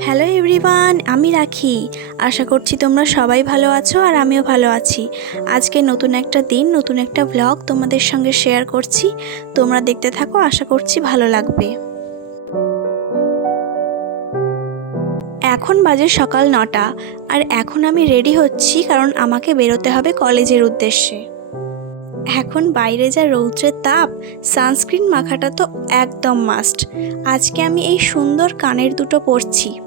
Hello everyone আমি রাখি। আশা করছি তোমরা সবাই ভালো আছো আর আমিও ভালো আছি। আজকে নতুন একটা দিন, নতুন একটা ব্লগ তোমাদের সঙ্গে শেয়ার করছি। তোমরা দেখতে থাকো, আশা করছি ভালো লাগবে। এখন বাজে সকাল নটা, আর এখন আমি রেডি হচ্ছি কারণ আমাকে বেরোতে হবে কলেজের উদ্দেশ্যে। এখন বাইরে যা রৌদ্রের তাপ সানস্ক্রিন মাখাটা তো একদম মাস্ট আজকে আমি এই সুন্দর কানের দুটো পরছি।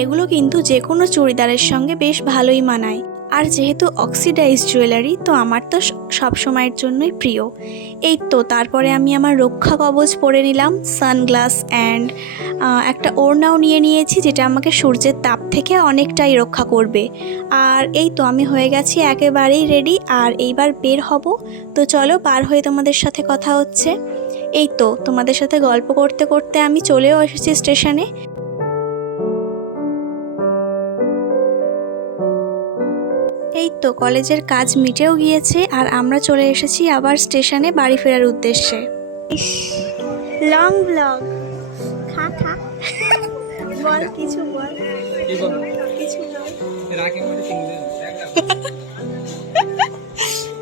এগুলো কিন্তু যে কোনো চুড়িদারের সঙ্গে বেশ ভালোই মানায়। আর যেহেতু অক্সিডাইজ জুয়েলারি তো আমার তো সব সময়ের জন্যই প্রিয়। এই তো, তারপরে আমি আমার রক্ষা কবচ পরে নিলাম সানগ্লাস অ্যান্ড একটা ওড়নাও নিয়ে নিয়েছি, যেটা আমাকে সূর্যের তাপ থেকে অনেকটাই রক্ষা করবে। আর এই তো, আমি হয়ে গেছি একেবারেই রেডি আর এইবার বের হব। তো চলো, পার হয়ে তোমাদের সাথে কথা হচ্ছে। এই তো, তোমাদের সাথে গল্প করতে করতে আমি চলেও এসেছি স্টেশনে এই তো কলেজের কাজ মিটেও গিয়েছে আর আমরা চলে এসেছি আবার স্টেশনে বাড়ি ফেরার উদ্দেশ্যে। Long blog. খা খা। বল কিছু বল। কিছু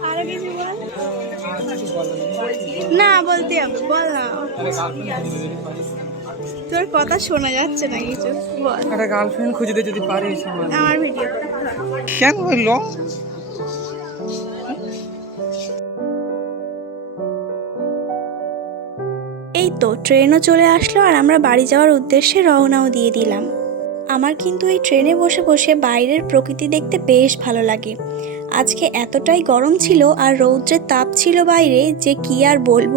আরও কিছু না। বলতে হবে বল না। তোর কথা শোনা যাচ্ছে না কিছু। বল। একটা গার্লফ্রেন্ড খুঁজতে যদি পারিস আমার ভিডিও। কেন হইল? এই তো, ট্রেনও চলে আসলো আর আমরা বাড়ি যাওয়ার উদ্দেশ্যে রওনাও দিয়ে দিলাম। আমার কিন্তু এই ট্রেনে বসে বসে বাইরের প্রকৃতি দেখতে বেশ ভালো লাগে। আজকে এতটাই গরম ছিল আর রৌদ্রের তাপ ছিল বাইরে যে কি আর বলব।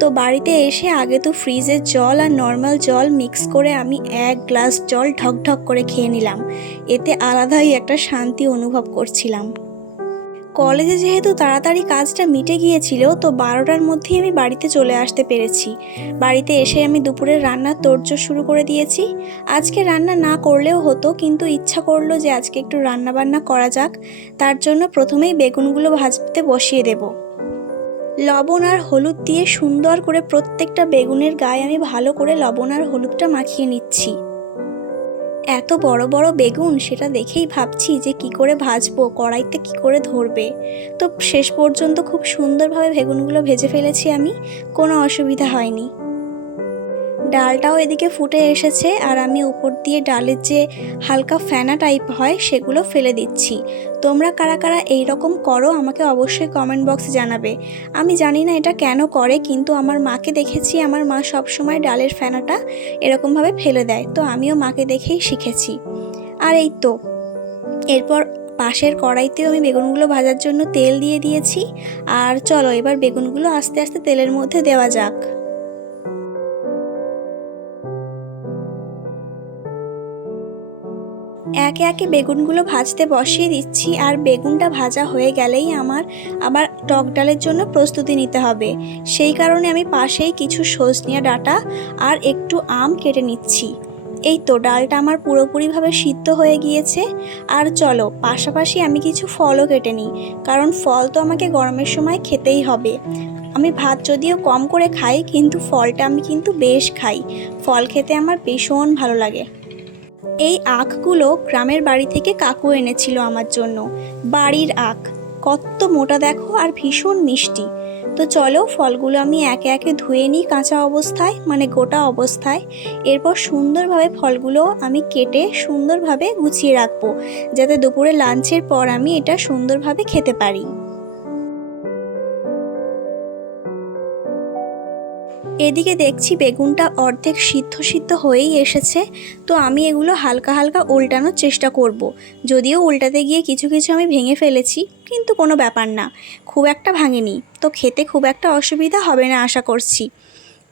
তো বাড়িতে এসে আগে তো ফ্রিজের জল আর নর্মাল জল মিক্স করে আমি এক গ্লাস জল ঢক ঢক করে খেয়ে নিলাম। এতে আলাদাই একটা শান্তি অনুভব করছিলাম। কলেজে যেহেতু তাড়াতাড়ি কাজটা মিটে গিয়েছিল, তো বারোটার মধ্যেই আমি বাড়িতে চলে আসতে পেরেছি। বাড়িতে এসে আমি দুপুরের রান্নার তোড়জোড় শুরু করে দিয়েছি। আজকে রান্না না করলেও হতো, কিন্তু ইচ্ছা করল যে আজকে একটু রান্না বান্না করা যাক। তার জন্য প্রথমেই বেগুনগুলো ভাজতে বসিয়ে দেব। লবণ আর হলুদ দিয়ে সুন্দর করে প্রত্যেকটা বেগুনের গায়ে আমি ভালো করে লবণ আর হলুদটা মাখিয়ে নিচ্ছি। এত বড় বড় বেগুন সেটা দেখেই ভাবছি যে কি করে ভাজবো, কড়াইতে কি করে ধরবে। তো শেষ পর্যন্ত খুব সুন্দরভাবে বেগুনগুলো ভেজে ফেলেছি আমি, কোনো অসুবিধা হয়নি। ডালটাও এদিকে ফুটে এসেছে আর আমি উপর দিয়ে ডালের যে হালকা ফেনা টাইপ হয় সেগুলো ফেলে দিচ্ছি। তোমরা কারা কারা এই রকম করো আমাকে অবশ্যই কমেন্ট বক্সে জানাবে। আমি জানি না এটা কেন করে, কিন্তু আমার মাকে দেখেছি, আমার মা সবসময় ডালের ফেনাটা এরকমভাবে ফেলে দেয়, তো আমিও মাকে দেখেই শিখেছি। আর এই তো, এরপর পাশের কড়াইতেও আমি বেগুনগুলো ভাজার জন্য তেল দিয়ে দিয়েছি। আর চলো এবার বেগুনগুলো আস্তে আস্তে তেলের মধ্যে দেওয়া যাক। একে একে বেগুনগুলো ভাজতে বসিয়ে দিচ্ছি আর বেগুনটা ভাজা হয়ে গেলেই আমার আবার টক ডালের জন্য প্রস্তুতি নিতে হবে। সেই কারণে আমি পাশেই কিছু সজনিয়া ডাঁটা আর একটু আম কেটে নিচ্ছি। এই তো ডালটা আমার পুরোপুরিভাবে সিদ্ধ হয়ে গিয়েছে। আর চলো, পাশাপাশি আমি কিছু ফলও কেটে নিই, কারণ ফল তো আমাকে গরমের সময় খেতেই হবে। আমি ভাত যদিও কম করে খাই, কিন্তু ফলটা আমি কিন্তু বেশ খাই। ফল খেতে আমার ভীষণ ভালো লাগে। এই আখগুলো গ্রামের বাড়ি থেকে কাকু এনেছিল আমার জন্য। বাড়ির আখ। কত মোটা দেখো আর ভীষণ মিষ্টি। তো চলো ফলগুলো আমি একে একে ধুয়ে নিই কাঁচা অবস্থায় মানে গোটা অবস্থায়। এরপর সুন্দরভাবে ফলগুলো আমি কেটে সুন্দরভাবে গুছিয়ে রাখব, যাতে দুপুরে লাঞ্চের পর আমি এটা সুন্দরভাবে খেতে পারি। এদিকে দেখছি বেগুনটা অর্ধেক সিদ্ধ সিদ্ধ হয়েই এসেছে, তো আমি এগুলো হালকা হালকা উল্টানোর চেষ্টা করব। যদিও উল্টাতে গিয়ে কিছু কিছু আমি ভেঙে ফেলেছি, কিন্তু কোনো ব্যাপার না, খুব একটা ভাঙেনি তো খেতে খুব একটা অসুবিধা হবে না আশা করছি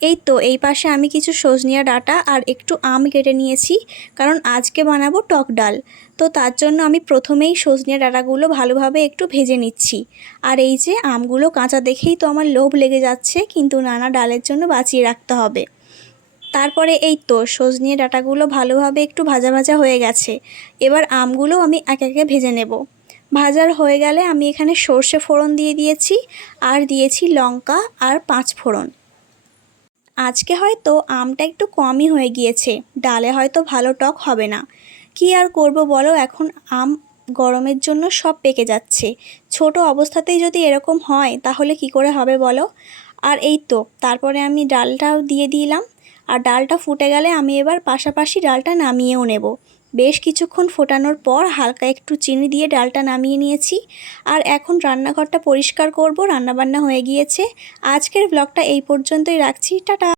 এই তো, এই পাশে আমি কিছু সজনিয়া ডাটা আর একটু আম কেটে নিয়েছি, কারণ আজকে বানাবো টক ডাল। তো তার জন্য আমি প্রথমেই সজনিয়া ডাটাগুলো ভালোভাবে একটু ভেজে নিচ্ছি। আর এই যে আমগুলো কাঁচা দেখেই তো আমার লোভ লেগে যাচ্ছে, কিন্তু নানা ডালের জন্য বাঁচিয়ে রাখতে হবে। তারপরে এই তো, সজনিয়ে ডাটাগুলো ভালোভাবে একটু ভাজা ভাজা হয়ে গেছে। এবার আমগুলো আমি এক একে ভেজে নেব। ভাজার হয়ে গেলে আমি এখানে সর্ষে ফোড়ন দিয়ে দিয়েছি, আর দিয়েছি লঙ্কা আর পাঁচ ফোড়ন আজকে হয়তো আমটা একটু কমই হয়ে গিয়েছে, ডালে হয়তো ভালো টক হবে না। কি আর করব বলো, এখন আম গরমের জন্য সব পেকে যাচ্ছে। ছোট অবস্থাতেই যদি এরকম হয়, তাহলে কি করে হবে বলো? আর এই তো, তারপরে আমি ডালটাও দিয়ে দিলাম। আর ডালটা ফুটে গেলে আমি এবার পাশাপাশি ডালটা নামিয়েও নেব। বেশ কিছুক্ষণ ফোটানোর পর হালকা একটু চিনি দিয়ে ডালটা নামিয়ে নিয়েছি। আর এখন রান্নাঘরটা পরিষ্কার করব, রান্নাবান্না হয়ে গিয়েছে। আজকের ব্লগটা এই পর্যন্তই রাখছি। টাটা!